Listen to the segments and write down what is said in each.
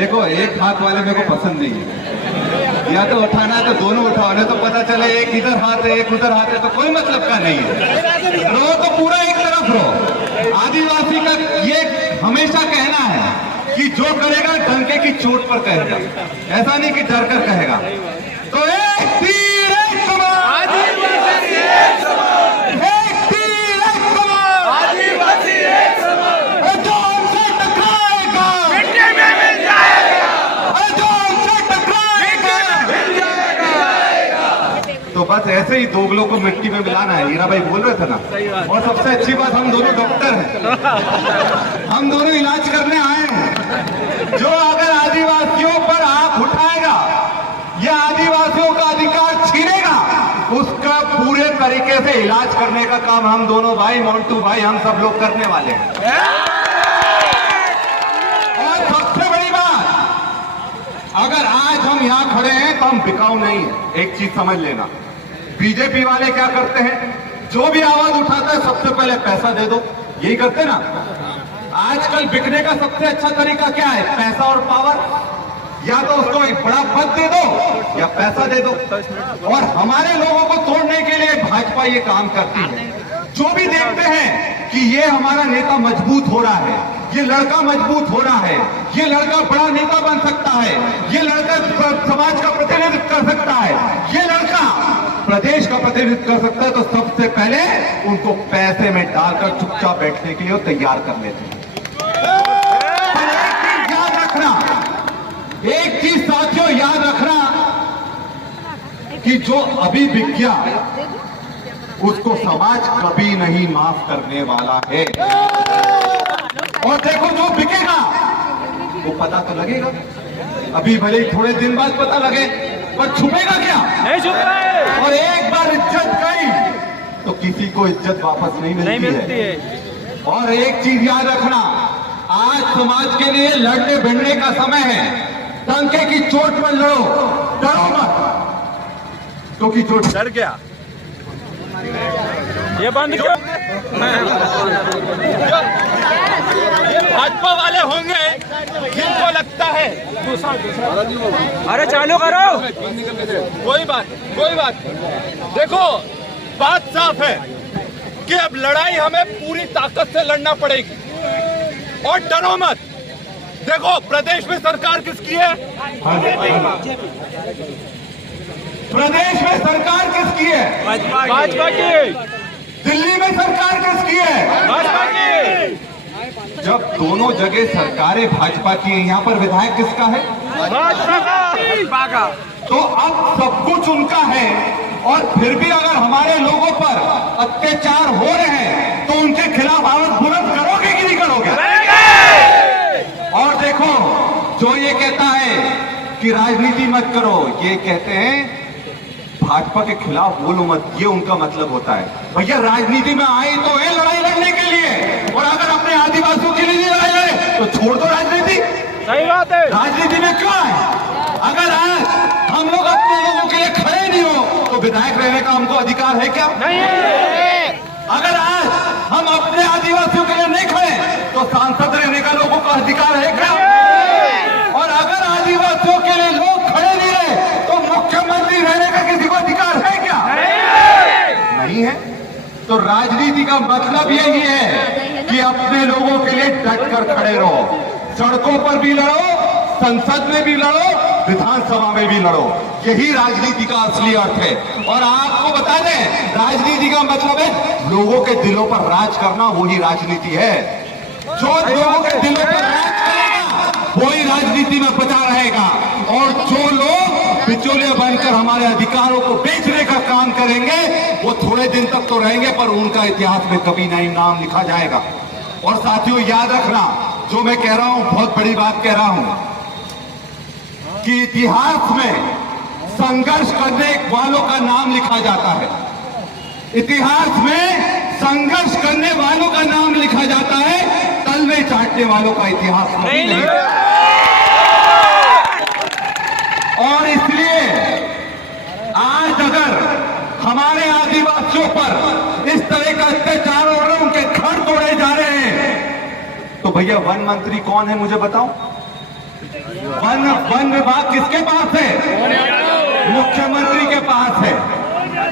देखो, एक हाथ वाले मेरे को पसंद नहीं है। या तो उठाना है तो दोनों उठाओ, नहीं तो पता चले एक इधर हाथ है एक उधर हाथ है, तो कोई मतलब का नहीं है। रो तो पूरा एक तरफ रो। आदिवासी का ये हमेशा कहना है कि जो करेगा डंके की चोट पर कहेगा, ऐसा नहीं कि डर कर कहेगा। तो एक तीर एक कमान, आदिवासी एक समान, एक तीर एक कमान, आदिवासी एक समान, जो हमसे टकराएगा मिट्टी में मिल जाएगा, जो हमसे टकराएगा मिल जाएगा। तो बस ऐसे ही दोगलों को मिट्टी में मिलाना है। हीरा भाई बोल रहे थे ना। और सबसे अच्छी बात, हम दोनों डॉक्टर हैं, हम दोनों इलाज करने आए हैं। जो अगर आदिवासियों पर आंख उठाएगा या आदिवासियों का अधिकार छीनेगा, उसका पूरे तरीके से इलाज करने का काम हम दोनों भाई, मोंटू भाई, हम सब लोग करने वाले हैं। और सबसे बड़ी बात, अगर आज हम यहाँ खड़े हैं तो हम बिकाऊ नहीं है। एक चीज समझ लेना, बीजेपी वाले क्या करते हैं, जो भी आवाज उठाता है सबसे पहले पैसा दे दो, यही करते ना। आजकल बिकने का सबसे अच्छा तरीका क्या है? पैसा और पावर। या तो उसको एक बड़ा पद दे दो या पैसा दे दो। और हमारे लोगों को तोड़ने के लिए भाजपा ये काम करती है। जो भी देखते हैं कि ये हमारा नेता मजबूत हो रहा है, ये लड़का मजबूत हो रहा है, ये लड़का बड़ा नेता बन सकता है, ये लड़का समाज का प्रतिनिधित्व कर सकता है, ये लड़का प्रदेश का प्रतिनिधित्व कर सकता है, तो सबसे पहले उनको पैसे में डालकर चुपचाप बैठने के लिए वो तैयार कर लेते हैं। एक चीज याद रखना, एक चीज साथियों याद रखना, कि जो अभी बिक गया उसको समाज कभी नहीं माफ करने वाला है। और देखो, जो बिकेगा वो पता तो लगेगा, अभी भले ही थोड़े दिन बाद पता लगे, पर छुपेगा क्या? नहीं छुप रहा है। और एक बार इज्जत गई तो किसी को इज्जत वापस नहीं मिलती है। और एक चीज याद रखना, आज समाज के लिए लड़ने भिड़ने का समय है। डंके की चोट पर लड़ो, डरो मत, क्योंकि जो डर गया ये बंद क्यों? ये भाजपा वाले होंगे जिनको लगता है अरे चालू करो। कोई बात देखो, बात साफ है कि अब लड़ाई हमें पूरी ताकत से लड़ना पड़ेगी और डरो मत। देखो, प्रदेश में सरकार किसकी है? प्रदेश में सरकार किसकी है? भाजपा की। दिल्ली में सरकार किसकी है? भाजपा की। जब दोनों जगह सरकारें भाजपा की है, यहाँ पर विधायक किसका है? भाजपा का। तो अब सब कुछ उनका है, और फिर भी अगर हमारे लोगों पर अत्याचार हो रहे हैं तो उनके खिलाफ आवाज बुलंद करोगे कि नहीं करोगे? और देखो, जो ये कहता है कि राजनीति मत करो, ये कहते हैं भाजपा के खिलाफ बोलो मत, ये उनका मतलब होता है। भैया, राजनीति में आए तो है लड़ाई लड़ने के लिए, और अगर अपने आदिवासियों के लिए लड़ाई लड़े तो छोड़ दो राजनीति। सही बात है। राजनीति में क्यों है? अगर आज हम लोग अपने लोगों के लिए खड़े नहीं हो तो विधायक रहने का हमको अधिकार है क्या? नहीं। अगर आज हम अपने आदिवासियों के लिए नहीं खड़े तो सांसद रहने का लोगों का अधिकार है क्या? और अगर आदिवासियों के लिए लोग खड़े नहीं रहे तो मुख्यमंत्री रहने का किसी को अधिकार है क्या? नहीं है। तो राजनीति का मतलब यही है कि अपने लोगों के लिए डटकर खड़े रहो, सड़कों पर भी लड़ो, संसद में भी लड़ो, विधानसभा में भी लड़ो। यही राजनीति का असली अर्थ है। और आपको बता दें, राजनीति का मतलब है लोगों के दिलों पर राज करना, वही राजनीति है। जो लोगों के दिलों पर राज करेगा वही राजनीति में बचा रहेगा। और जो लोग बिचौलिया बनकर हमारे अधिकारों को बेचने का काम करेंगे वो थोड़े दिन तक तो रहेंगे, पर उनका इतिहास में कभी नहीं नाम लिखा जाएगा। और साथियों, याद रखना, जो मैं कह रहा हूं बहुत बड़ी बात कह रहा हूं, कि इतिहास में संघर्ष करने वालों का नाम लिखा जाता है। इतिहास में संघर्ष करने वालों का नाम लिखा जाता है, तलवे चाटने वालों का इतिहास नहीं। और इसलिए आज अगर हमारे आदिवासियों पर इस तरह का अत्याचार हो रहा है, उनके घर तोड़े जा रहे हैं, तो भैया वन मंत्री कौन है मुझे बताओ? वन विभाग किसके पास है? मुख्यमंत्री के पास है।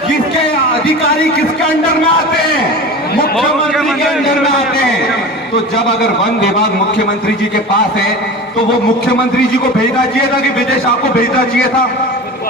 किसके अधिकारी किसके अंडर में आते हैं? मुख्यमंत्री के अंडर में आते हैं। तो जब अगर वन विभाग मुख्यमंत्री जी के पास है तो वो मुख्यमंत्री जी को भेजना चाहिए था कि विजय शाह को भेजना चाहिए था?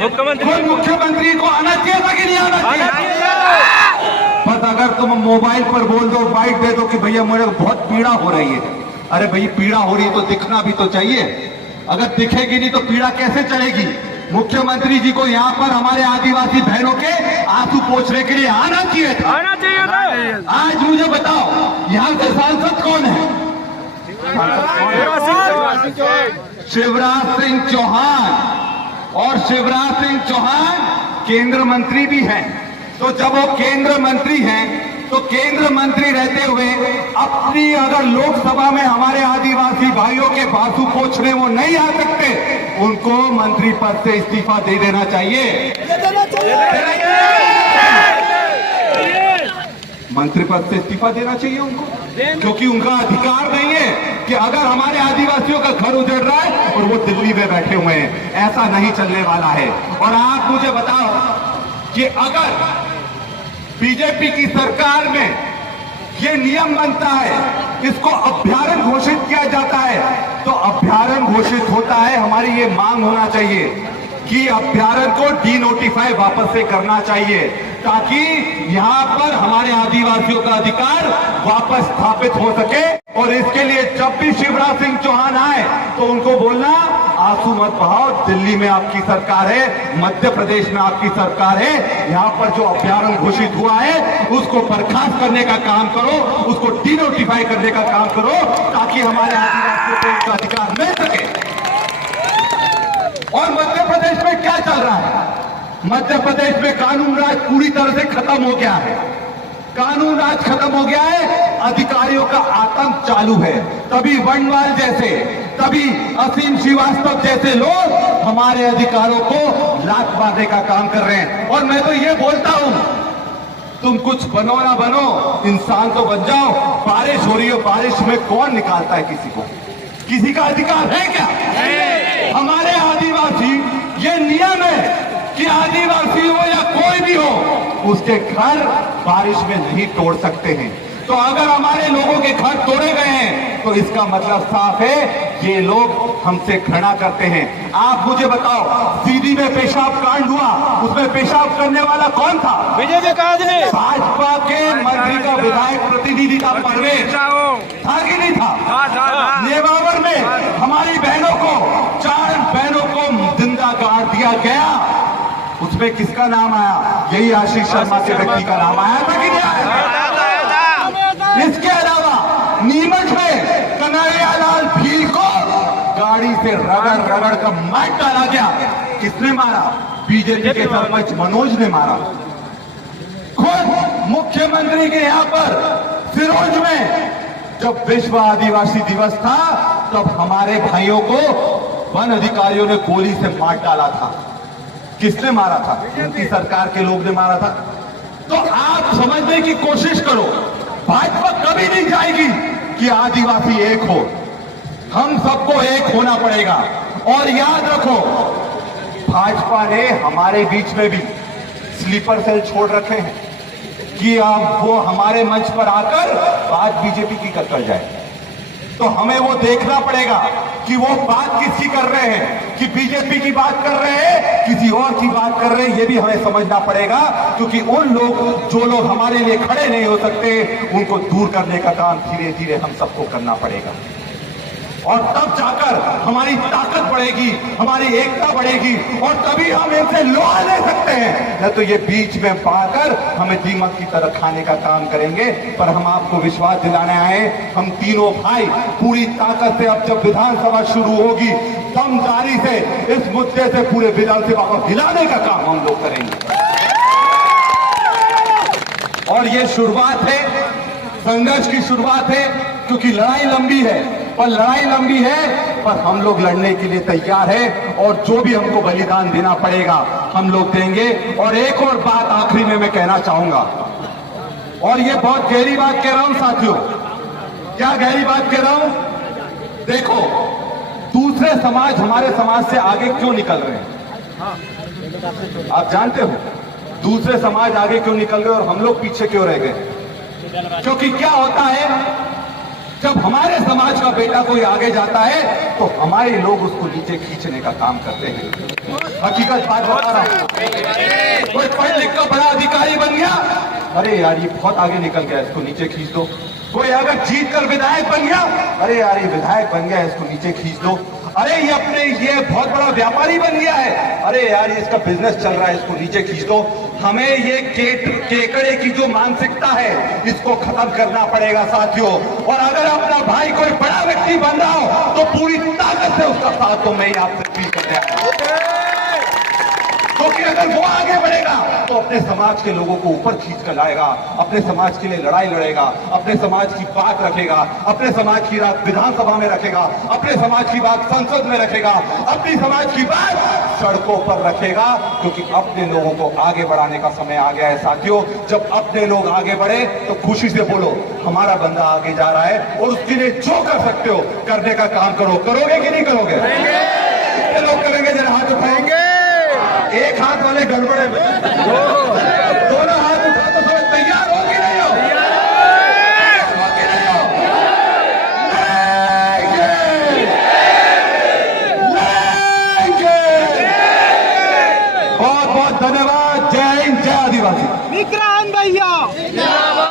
मुख्यमंत्री को आना चाहिए था कि नहीं आना चाहिए? बस अगर तुम मोबाइल पर बोल दो, बाइट दे दो कि भैया मुझे बहुत पीड़ा हो रही है, अरे भैया पीड़ा हो रही है तो दिखना भी तो चाहिए। अगर दिखेगी नहीं तो पीड़ा कैसे चलेगी? मुख्यमंत्री जी को यहाँ पर हमारे आदिवासी बहनों के आंसू पोंछने के लिए आना चाहिए था। आज मुझे बताओ यहाँ के सांसद कौन है? शिवराज सिंह चौहान। और शिवराज सिंह चौहान केंद्र मंत्री भी हैं। तो जब वो केंद्र मंत्री हैं तो केंद्र मंत्री रहते हुए अपनी अगर लोकसभा में हमारे आदिवासी भाइयों के बाजू पोंछने वो नहीं आ सकते, उनको मंत्री पद से इस्तीफा दे देना चाहिए। मंत्री पद से इस्तीफा देना चाहिए उनको, क्योंकि उनका अधिकार नहीं है कि अगर हमारे आदिवासियों का घर उजड़ रहा है और वो दिल्ली में बैठे हुए हैं, ऐसा नहीं चलने वाला है। और आप मुझे बताओ कि अगर बीजेपी की सरकार में ये नियम बनता है, इसको अभ्यारण्य घोषित किया जाता है, तो अभ्यारण्य घोषित होता है, हमारी ये मांग होना चाहिए कि अभ्यारण्य को डीनोटिफाई वापस से करना चाहिए, ताकि यहाँ पर हमारे आदिवासियों का अधिकार वापस स्थापित हो सके। और इसके लिए जब भी शिवराज सिंह चौहान आए तो उनको बोलना, आंसू मत बहाओ, दिल्ली में आपकी सरकार है, मध्य प्रदेश में आपकी सरकार है, यहाँ पर जो अभ्यारण्य घोषित हुआ है उसको बर्खास्त करने का काम करो, उसको डीनोटिफाई करने का काम करो, ताकि हमारे आदिवासियों को उसका अधिकार मिल सके। और मध्य प्रदेश में क्या चल रहा है? मध्य प्रदेश में कानून राज पूरी तरह से खत्म हो गया है। कानून राज खत्म हो गया है, अधिकारियों का आतंक चालू है। तभी वनवाल जैसे, तभी असीम श्रीवास्तव जैसे लोग हमारे अधिकारों को लात मारने का काम कर रहे हैं। और मैं तो ये बोलता हूं, तुम कुछ बनो ना बनो, इंसान तो बन जाओ। बारिश हो रही है, बारिश में कौन निकालता है किसी को? किसी का अधिकार है क्या? हमारे आदिवासी, ये नियम है कि आदिवासी हो या कोई भी हो, उसके घर बारिश में नहीं तोड़ सकते हैं। तो अगर हमारे लोगों के घर तोड़े गए हैं तो इसका मतलब साफ है, ये लोग हमसे घृणा करते हैं। आप मुझे बताओ, सीधी में पेशाब कांड हुआ, उसमें पेशाब करने वाला कौन था? बीजेपी का आदमी, भाजपा के मंत्री का विधायक प्रतिनिधि था, परवेश था कि नहीं था? नेवावर में हमारी बहनों को, 4 बहनों को जिंदा गाड़ दिया गया, उसमें किसका नाम आया? यही आशीष शर्मा के व्यक्ति का नाम आया था कि नहीं आया? इसके अलावा नीमच में कन्हैयालाल भील को गाड़ी से रगड़ कर मार डाला गया। किसने मारा? बीजेपी के सरपंच मनोज ने मारा। खुद मुख्यमंत्री के यहाँ पर सिरोंज में जब विश्व आदिवासी दिवस था, तब हमारे भाइयों को वन अधिकारियों ने गोली से मार डाला था। किसने मारा था? उनकी सरकार के लोग ने मारा था। तो आप समझने की कोशिश करो, भाजपा कभी नहीं चाहेगी कि आदिवासी एक हो। हम सबको एक होना पड़ेगा। और याद रखो, भाजपा ने हमारे बीच में भी स्लीपर सेल छोड़ रखे हैं कि अब वो हमारे मंच पर आकर बात बीजेपी की कर जाए। तो हमें वो देखना पड़ेगा कि वो बात किसकी कर रहे हैं, कि बीजेपी की बात कर रहे हैं, किसी और की बात कर रहे हैं, ये भी हमें समझना पड़ेगा। क्योंकि उन लोग, जो लोग हमारे लिए खड़े नहीं हो सकते, उनको दूर करने का काम धीरे धीरे हम सबको करना पड़ेगा। और तब जाकर हमारी ताकत बढ़ेगी, हमारी एकता बढ़ेगी, और तभी हम इनसे लोहा ले सकते हैं। न तो ये बीच में पाकर हमें दीमक की तरह खाने का काम करेंगे। पर हम आपको विश्वास दिलाने आए, हम तीनों भाई पूरी ताकत से, अब जब विधानसभा शुरू होगी, दमदारी से इस मुद्दे से पूरे विधानसभा को हिलाने का काम हम लोग करेंगे। और ये शुरुआत है, संघर्ष की शुरुआत है, क्योंकि लड़ाई लंबी है। पर लड़ाई लंबी है, पर हम लोग लड़ने के लिए तैयार है। और जो भी हमको बलिदान देना पड़ेगा हम लोग देंगे। और एक और बात आखिरी में मैं कहना चाहूंगा, और ये बहुत गहरी बात कह रहा हूं साथियों। क्या गहरी बात कह रहा हूं? देखो, दूसरे दूसरे समाज हमारे समाज से आगे क्यों निकल रहे हैं? आप जानते हो दूसरे समाज आगे क्यों निकल गए और हम लोग पीछे क्यों रह गए? क्योंकि क्या होता है, जब हमारे समाज का बेटा कोई आगे जाता है तो हमारे लोग उसको नीचे खींचने का काम करते हैं। हकीकत बात बता रहा हूं। कोई पढ़ लिख कर बड़ा अधिकारी बन गया, अरे यार ये बहुत आगे निकल गया, इसको नीचे खींच दो। कोई अगर जीत कर विधायक बन गया, अरे यार ये विधायक बन गया, इसको नीचे खींच दो। अरे ये बहुत बड़ा व्यापारी बन गया है, अरे यार ये इसका बिजनेस चल रहा है, इसको नीचे खींच दो। हमें ये केकड़े की जो मानसिकता है इसको खत्म करना पड़ेगा साथियों। और अगर अपना भाई कोई बड़ा व्यक्ति बन रहा हो तो पूरी ताकत से उसका साथ तो मैं ही आपसे अपील करते हैं, क्योंकि अगर वो आगे बढ़ेगा तो अपने समाज के लोगों को ऊपर खींच कर लाएगा, अपने समाज के लिए लड़ाई लड़ेगा, अपने समाज की बात रखेगा, अपने समाज की बात विधानसभा में रखेगा, अपने समाज की बात संसद में रखेगा, अपनी समाज की बात सड़कों पर रखेगा। क्योंकि अपने लोगों को आगे बढ़ाने का समय आ गया है साथियों। जब अपने लोग आगे बढ़े तो खुशी से बोलो हमारा बंदा आगे जा रहा है, और उसके लिए जो कर सकते हो करने का काम करो। करोगे कि नहीं करोगे? कितने लोग करेंगे? जरा हाथ उठाएंगे। एक हाथ वाले गड़बड़े में